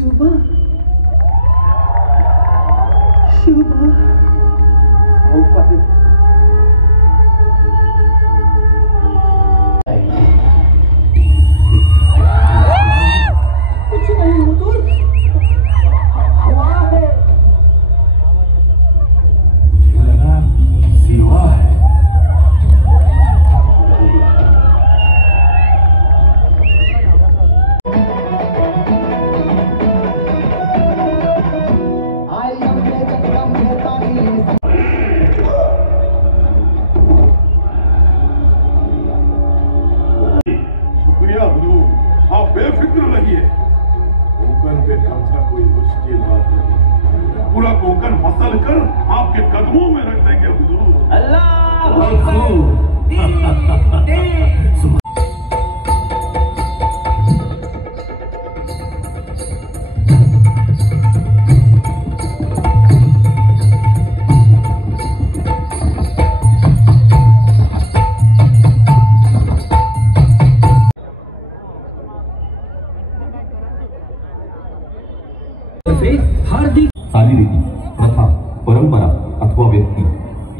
शिवबा शिवबा अहो पाटील कुछ नहीं हुजूर हवा है सिवा है बेफिक्र रहिए। कोकण पे कब्जा कोई मुश्किल बात नहीं, पूरा कोकण मसल कर आपके कदमों में रख देंगे हुजूर। अल्लाह अकबर। चालीरीती, प्रथा, परंपरा अथवा व्यक्ती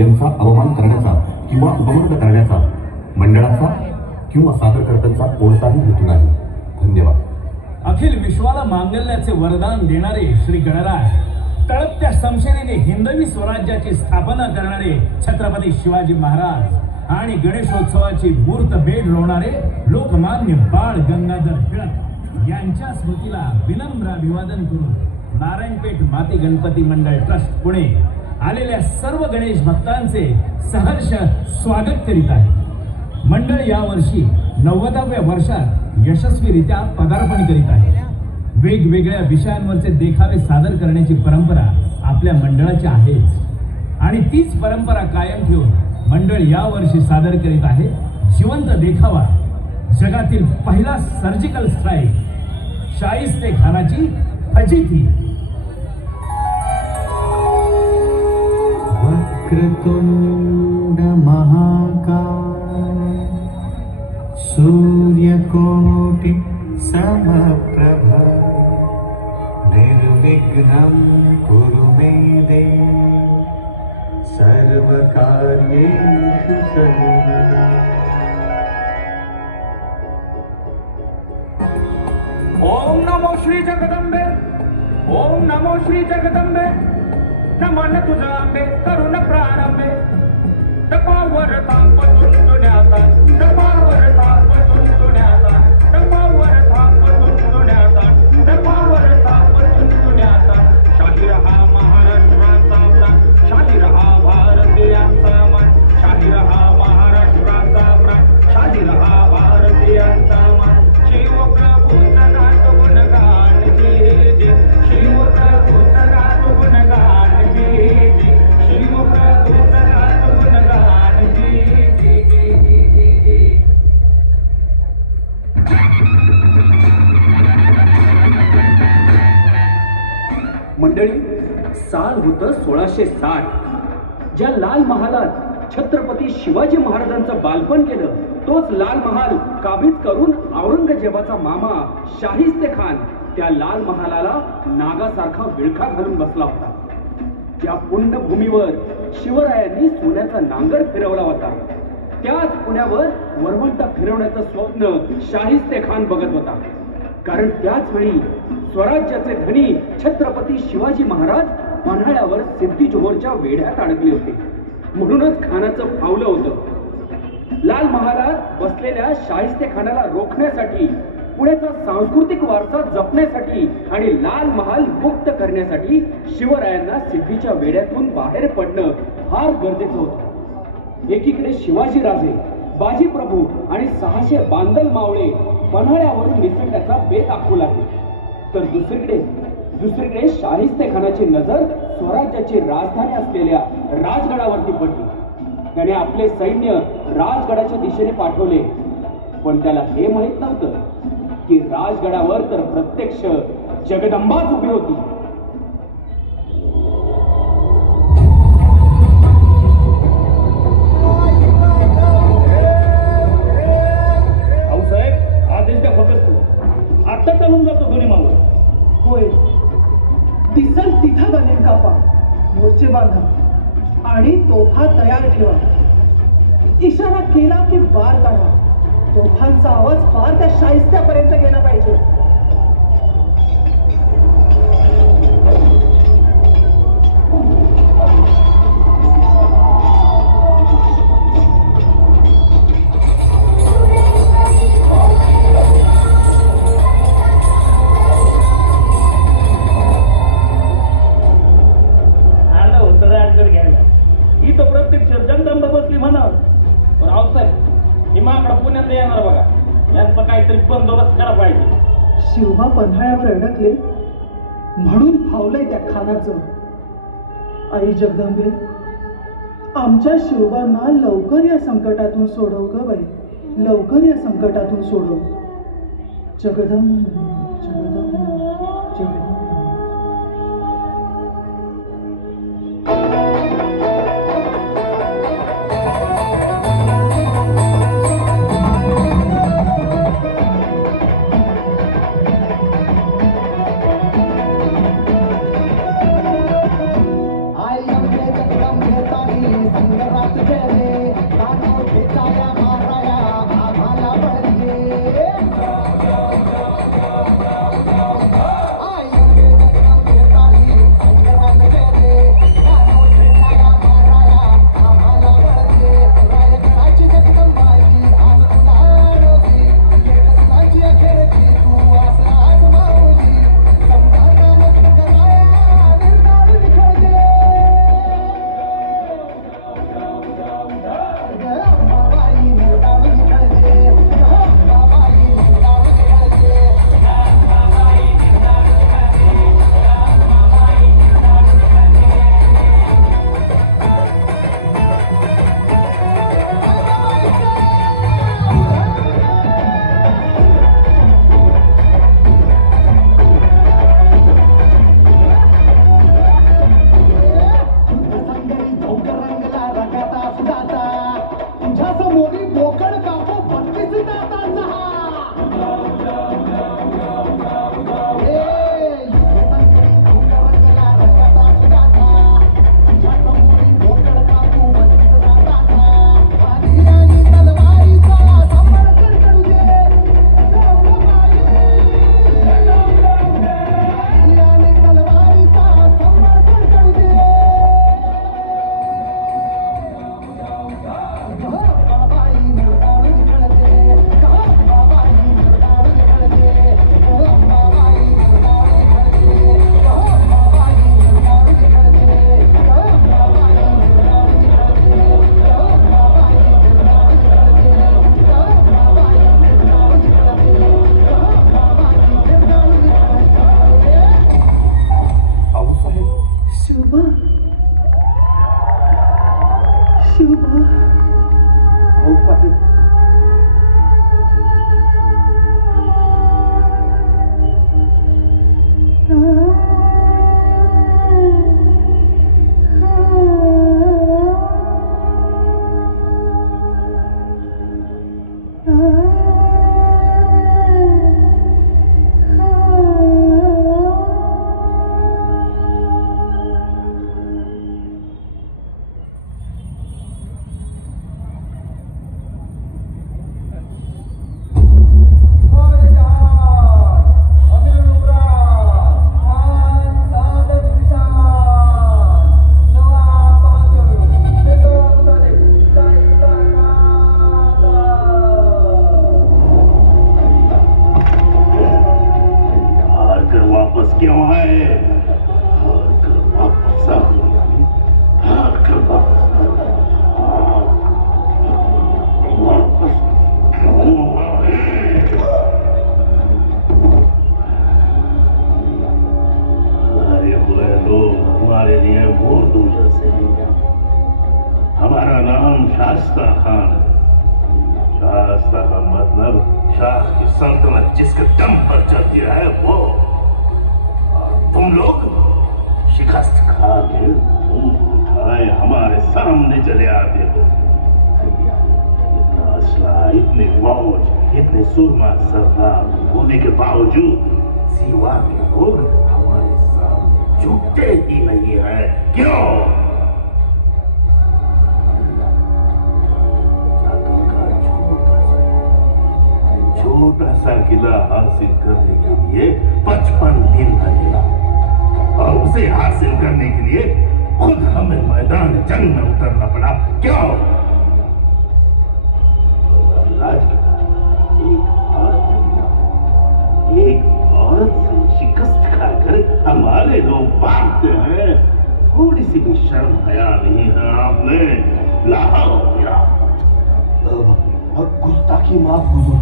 यांचा अवमान करण्याचा किंवा उपमर्द करण्याचा मंडळाचा किंवा सादरकर्त्यांचा कोणताही हेतू नाही. धन्यवाद. अखिल विश्वाला मांगल्याचे वरदान देणारे श्री गणराय, तळपत्या शमशेरीने हिंदवी स्वराज्याची स्थापना करणारे छत्रपती शिवाजी महाराज आणि गणेशोत्सवाची मूर्त भेट रोवणारे लोकमान्य बाळ गंगाधर टिळक यांच्या स्मृतीला विनम्र अभिवादन करून नारायणपेठ माती गणपती मंडळ ट्रस्ट पुणे आलेल्या सर्व गणेश भक्तांचे सहर्ष स्वागत करीत आहे. मंडळ यावर्षी 90व्या वर्षात यशस्वीरित्या पदार्पण करीत आहे. वेगवेगळ्या विषयांवरचे देखावे सादर करण्याची परंपरा आपल्या मंडळाची आहेच आणि तीच परंपरा कायम ठेवून मंडळ यावर्षी सादर करीत आहे जिवंत देखावा, जगातील पहिला सर्जिकल स्ट्राईक, शाहिस्ते खानाची फजिती. वक्रतुंड महाकाय सूर्यकोटि समप्रभ निर्विघ्नं कुरु मे देव सर्वकार्येषु सर्वदा. ओम नमो श्री जगदंबे, ओम नमो श्री जगदंबे, नमन तुझा अंबे करुण प्रारंभे. तपावर ताप तुंतुण्याचा, तपावर ताप तुंतुण्याचा, तपावर ताप तुंतुण्याचा, तपावर ताप तुंतुण्याचा. शाहीर हा महाराष्ट्राचा प्राण, शाहीर हा भारतीयांचा मान, शाहीर हा महाराष्ट्राचा प्राण, शाहीर हा भारतीयांचा मान. शिव प्रभूचा गात गुणगान जे जे, शिव प्रभूचा गात गुणगान जे जे, शिव प्रभूचा गात गुणगान जे जे जे जे. मंडळी, साल होतं 1660. ज्या लाल महालात छत्रपती शिवाजी महाराजांचं बालपण केलं, तोच लाल महाल काबीज करून औरंगजेबाचा मामा शाहिस्ते खान त्या लाल महालाला नागासारखा विळखा घालून बसला होता. त्या पुण्यभूमीवर शिवरायांनी सोन्याचा नांगर फिरवला होता. त्याच पुण्यावर वरवंटा फिरवण्याचं स्वप्न शाहिस्ते खान बघत होता. कारण त्याच वेळी स्वराज्याचे धनी छत्रपती शिवाजी महाराज पन्हाळ्यावर सिद्धी जोहरच्या वेढ्यात अडकले होते. म्हणूनच खानाचं फावलं होतं. लाल महालात बसलेल्या शाहिस्ते खानाला रोखण्यासाठी, पुण्याचा सांस्कृतिक वारसा जपण्यासाठी आणि लाल महाल मुक्त करण्यासाठी शिवरायांना सिद्धीच्या वेढ्यातून बाहेर पडणं फार गरजेचं होतं. एकीकडे शिवाजी राजे, बाजी प्रभू आणि 600 बांदल मावळे पन्हाळ्यावरून निसटण्याचा बेत आखू लागले, तर दुसरीकडे शाहिस्ते खानाची नजर स्वराज्याची राजधानी असलेल्या राजगडावरती पडली. त्याने आपले सैन्य राजगडाच्या दिशेने पाठवले, पण त्याला हे माहित नव्हतं की राजगडावर तर प्रत्यक्ष जगदंबाच उभी होती. भाऊसाहेब, आदेश द्या फक्त. आता चालून जातो दोन्ही मावळ. होय, दिसल तिथं गणिम कापा, मोर्चे बांधा आणि तोफा तयार ठेवा. इशारा केला की बार काढा. तोफांचा आवाज फार त्या शाहिस्त्यापर्यंत गेला पाहिजे. ही तर प्रत्यक्ष जगदंब बसली म्हणा. रावसाहेब हिमाकडे पुण्यात येणार बघा, यांचा काहीतरी बंदोबस्त करा पाहिजे. शिवबा पन्हाळ्यावर अडकले म्हणून फावलंय त्या खानाचं. आई जगदंबे, आमच्या शिवबांना लवकर या संकटातून सोडव ग बाई, लवकर या संकटातून सोडव. जगदंब जगदंब जगदंब. शास्ता खान। शास्ता का मतलब शाह की सल्तनत जिसके दम पर चलती है वो। और तुम लोग शिकस्त खा के उठाए हमारे सामने चले आते हो। इतना असला, इतने फौज, इतने सुरमा सरदार होने के बावजूद सीवा के लोग हासिल करने के लिए 55 दिन लगेगा और उसे हासिल करने के लिए खुद हमें मैदान जंग में उतरना पड़ा। क्यों? एक औरत से शिकस्त खाकर हमारे लोग भागते हैं। थोड़ी सी भी शर्म हया नहीं है आपने? लाओ मेरा गुस्ताखी माफ हुजूर,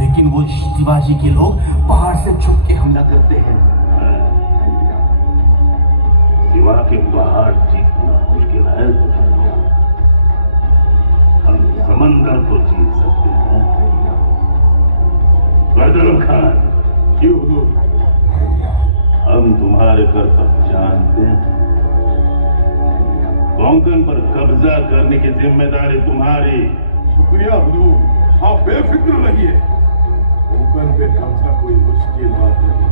लेकिन वो शिवाजी के लोग पहाड़ से छुप के हमला करते हैं। शिवा के पहाड़ जीतना मुश्किल है। हम समंदर तो जीत सकते हैं। बदरुम खान, क्यों हुजूर? हम तुम्हारे कर्तव्य जानते हैं। कोंकण पर कब्जा करने की जिम्मेदारी तुम्हारी। शुक्रिया हुजूर, आप बेफिक्र रहिए। कोंकण पे कब्जा कोई मुश्किल बात नहीं।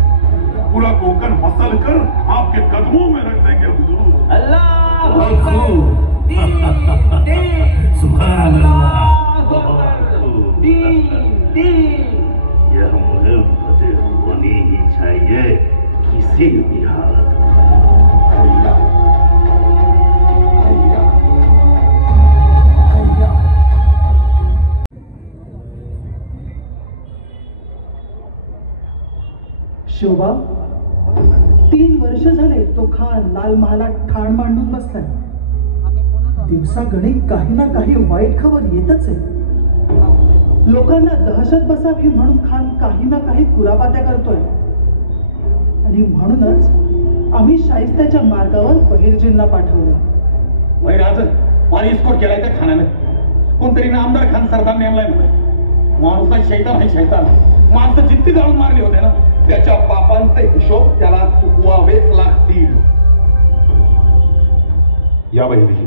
पूरा कोंकण मसल कर आपके कदमों में रख देंगे हुजूर। अल्लाह सुभान अल्लाह। यह मुहिम फतेह होनी ही चाहिए किसी भी हालत में। शोभा, 3 वर्ष झाले तो खान लाल महालात ठाण मांडून बसलाय. दिवसा गणित काही ना काही वाईट खबर येतच आहे. लोकांना दहशत बसावी म्हणून खान काही ना काही कुरापात्या करतोय. आणि म्हणूनच आम्ही शाइस्त्याच्या मार्गावर बहिर्जींना पाठवलं. वैराज पाणीस्कोट केलाय त्या खानाने. कोणतरी आमदार खान सरदार नेमलाय म्हणे. माणूसा शैतान आहे शैतान. माणसं जितकी जाळून मारली होते ना, त्याच्या पापांचे हिशोब त्याला चुकवावेच लागतील. या बहिर्जी,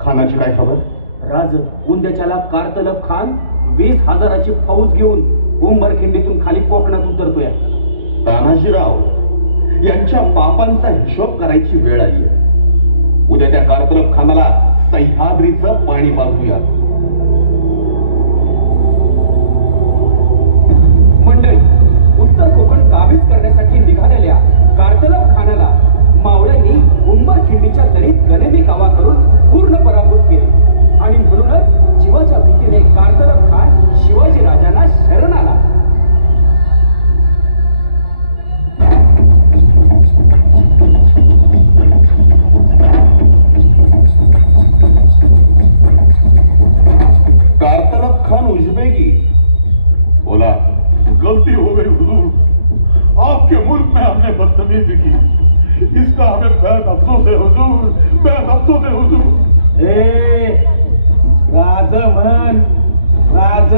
खानाची काय खबर? राज उंद्याच्याला कारतलब खान 20,000ची फौज घेऊन उंबरखिंडीतून खाली कोकणात उतरतोय. तानाजीराव यांच्या पापांचा हिशोब करायची वेळ आली आहे. उद्या त्या कारतलब खानाला सह्याद्रीचं पाणी पाजूया. मंडळी, उत्तर कोकण काबीज करण्यासाठी निघालेल्या कारतलब खानाला मावळ्यांनी उंबरखिंडीच्या दरीत गनेबी कावा करून पूर्ण पराभूत केले. आणि म्हणूनच जीवाच्या भीतीने कारतलब खान शिवाजी राजांना शरण आला. कारतलब खान उजबेगी बोला, गलती हो गई हुजूर. आपके मुल्क में हमने बदतमीजी की. इसका हमें बेहद अफसोस है हुजूर, बेहद अफसोस है हुजूर. राज म्हण राज.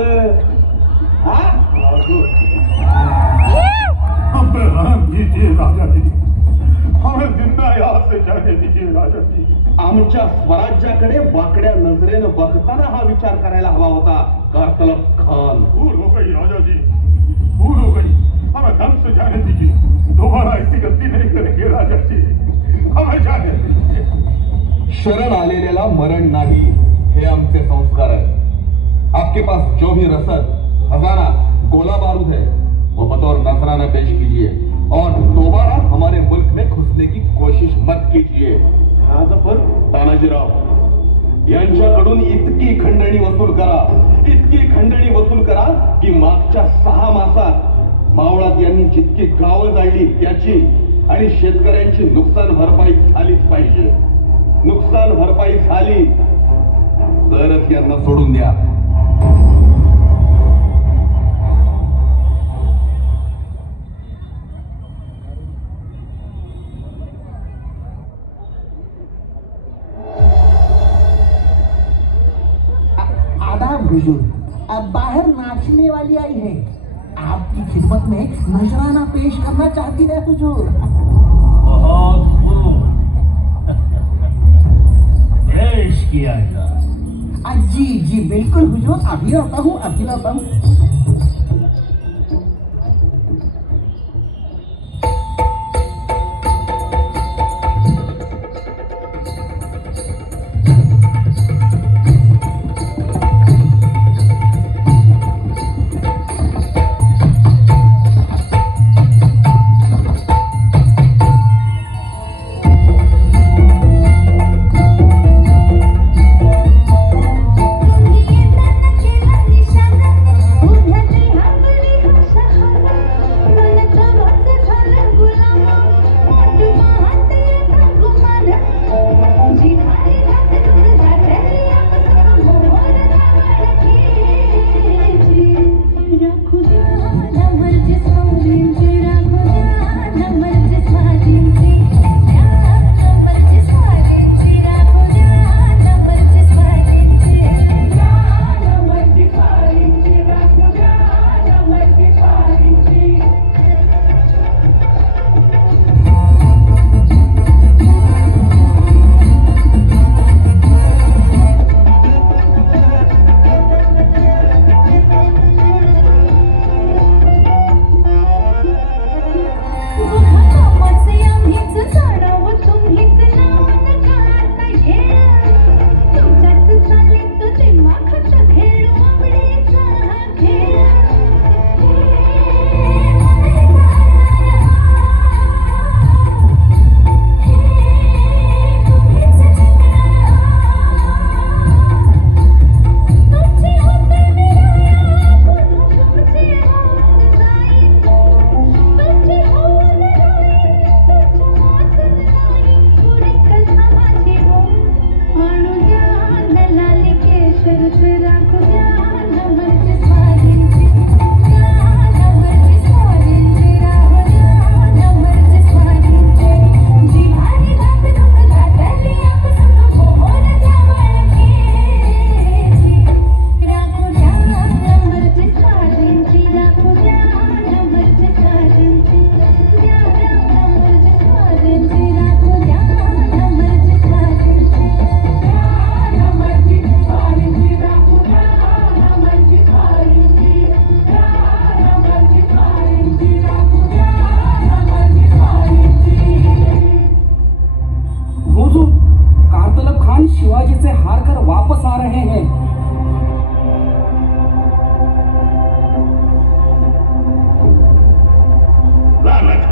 हमें दीजिए राजा जी, हमें जिंदा यहाँ से जाने दीजिए राजा जी. आमच्या स्वराज्याकडे वाकड्या नजरेनं बघताना हा विचार करायला हवा होता. कारतलब खान, भूल हो गई राजा जी, भूल हो गई. हमें ढंग से जाने दीजिए. दोबारा ऐसी गलती नहीं करेंगे राजा जी, हमें जाने दीजिए. शरण आलेल्याला मरण नाही, हे आमचे संस्कार है. आपके पास जो भी रसद, खजाना, गोला बारूद है, वो बतौर नजराना पेश कीजिए और दोबारा हमारे मुल्क में घुसने की कोशिश मत कीजिए. तानाजीराव यांच्याकडून इतकी खंडणी वसूल करा, इतकी खंडणी वसूल करा की मागच्या 6 मासात मावळात यांनी जितकी गावं जाळली त्याची आणि शेतकऱ्यांची नुकसान भरपाई झालीच पाहिजे. नुकसान भरपाई झाली तरच यांना सोडून द्या. हुजूर, अब बाहर नाचने वाली आई है. आपकी खिदमत में नजराना पेश करना चाहती है हुजूर. बहुत खूब, पेश किया जाए. जी जी बिल्कुल हुजूर, अभी आता हूँ, अभी आता हूँ.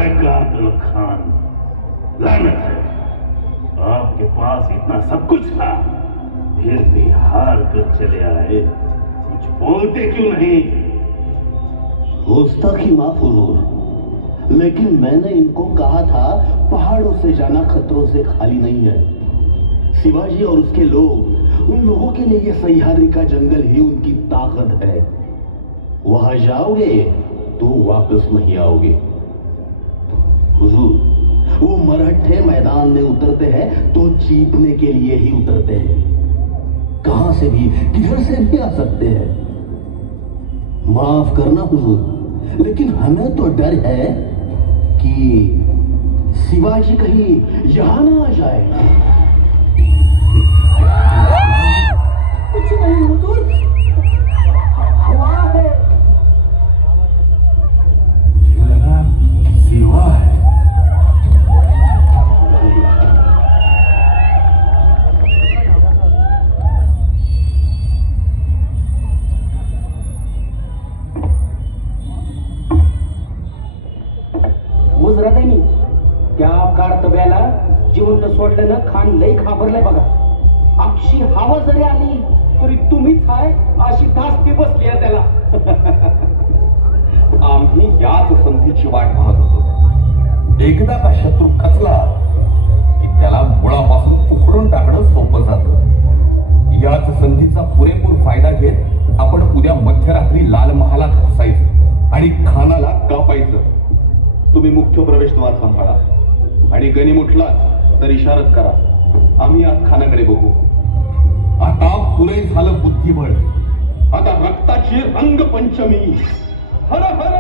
है कार्तल खान, लानत है। आपके पास इतना सब कुछ था, फिर भी हार कर चले आए। कुछ बोलते क्यों नहीं? गुस्ताखी माफ हुजूर, लेकिन मैंने इनको कहा था पहाड़ों से जाना खतरों से खाली नहीं है। शिवाजी और उसके लोग, उन लोगों के लिए ये सह्याद्री का जंगल ही उनकी ताकत है। वहां जाओगे तो वापस नहीं आओगे। हुजूर, वो मराठे मैदान में उतरते हैं तो जीतने के लिए ही उतरते हैं, कहां से भी किधर से भी आ सकते हैं। माफ करना हुजूर, लेकिन हमें तो डर है कि शिवाजी कहीं यहां ना आ जाए। कुछ नहीं हुजूर, हवा है। शिवा है। मुजराताईनी त्या कारतब्याला जिवंत सोडलं ना, खान लई घाबरलाय बघा. अक्षी हवा जरी आली तरी तुम्हीच हाय अशी धास्ती बसली आहे त्याला. आम्ही याच संधीची वाट पाहत होतो. एकदा का शत्रू खचला की त्याला मुळापासून उखडून टाकणं सोपं जातं. याच संधीचा पुरेपूर फायदा घेत आपण उद्या मध्यरात्री लाल महालात घुसायचं आणि खानाला कापायचं. तुम्ही मुख्य प्रवेशद्वार सांभाळा आणि गनिम उठलाच तर इशारत करा. आम्ही आज खानाकडे बघू. आता पुरे झालं बुद्धिबळ. आता रक्ताची रंगपंचमी. हर हर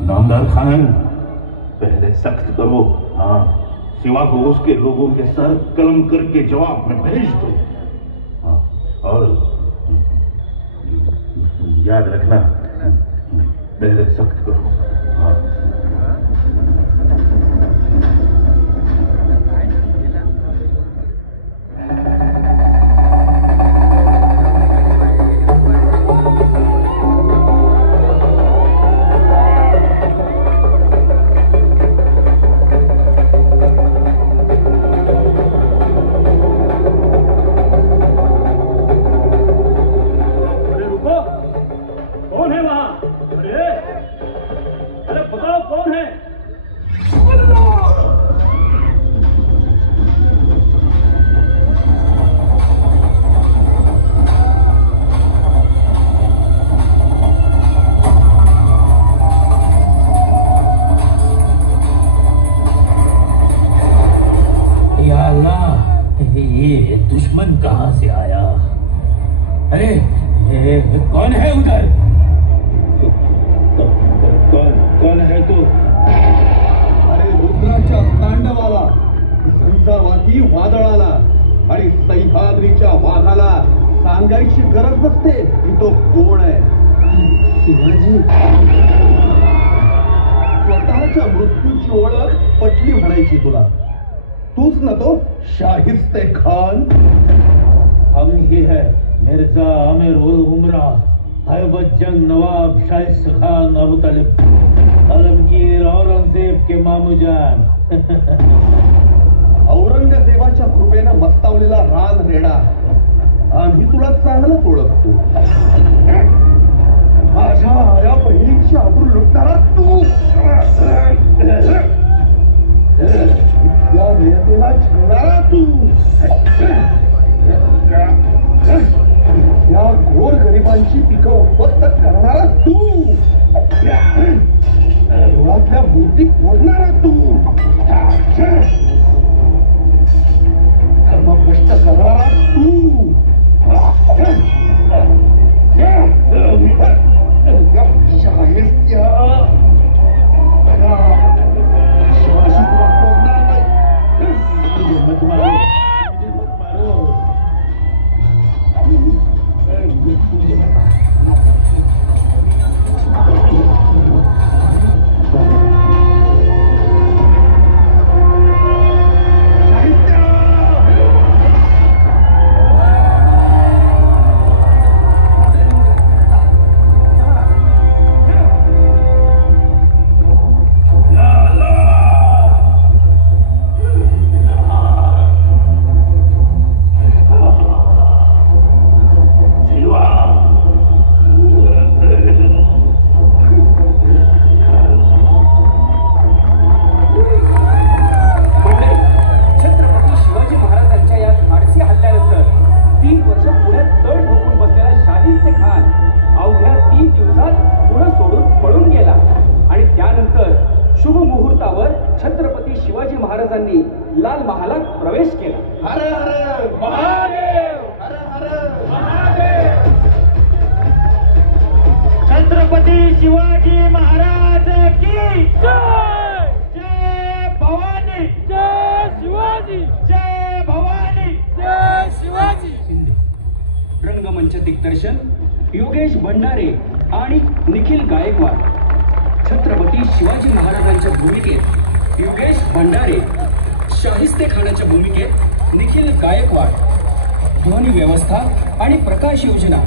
नामदार खान, पहले सख्त करो। हाँ, शिवा को उसके लोगों के सर कलम करके जवाब में भेज दो। हाँ, और याद रखना, पहले सख्त करो। हाँ। दुश्मन कहां से आया? अरे कौन है उधर? कौन है तू? अरे रुद्राच्या तांडवाला, संसारवादी वादळाला आणि सह्याद्रीच्या वाघाला सांगायची गरज नसते की तो कोण आहे. शिवाजी स्वतःच्या मृत्यूची ओळख पटली म्हणायची तुला. तूच ना तो शाहिस्ते खान. हम ही है मिर्जा आमिर उल उमरा, हैबतजंग नवाब शाहिस्त खान अबू तालिब, आलमगीर औरंगजेब के मामूजान. औरंगजेबाच्या कृपेनं मस्तावलेला रान रेडा. आम्ही तुला चांगलंच ओळखतो. माझ्या या बहिणीची आबरू लुटणारा तू. या नियतीला झिरणारा तू. या घोर गरिबांची पिकं उद्ध्वस्त करणारा तू. डोळ्यातल्या मूर्ती फोडणारा तू. धर्मभ्रष्ट करणारा तू. शिवाजी तुला सोडणार नाही. मत मारो, मत मारो. शुभ मुहूर्तावर छत्रपती शिवाजी महाराजांनी लाल महालात प्रवेश केला. हर हर महादेव, हर हर महादेव. छत्रपती शिवाजी महाराज की जय. जय भवानी, जय शिवाजी, जय भवानी, जय शिवाजी. रंगमंच दिग्दर्शन योगेश भंडारे आणि निखिल गायकवाड. छत्रपती शिवाजी महाराजांच्या भूमिकेत योगेश भंडारे, शाहिस्ते खानाच्या भूमिकेत निखिल गायकवाड. ध्वनी व्यवस्था आणि प्रकाश योजना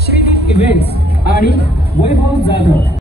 श्रीदीप इव्हेंट्स आणि वैभव जाधव.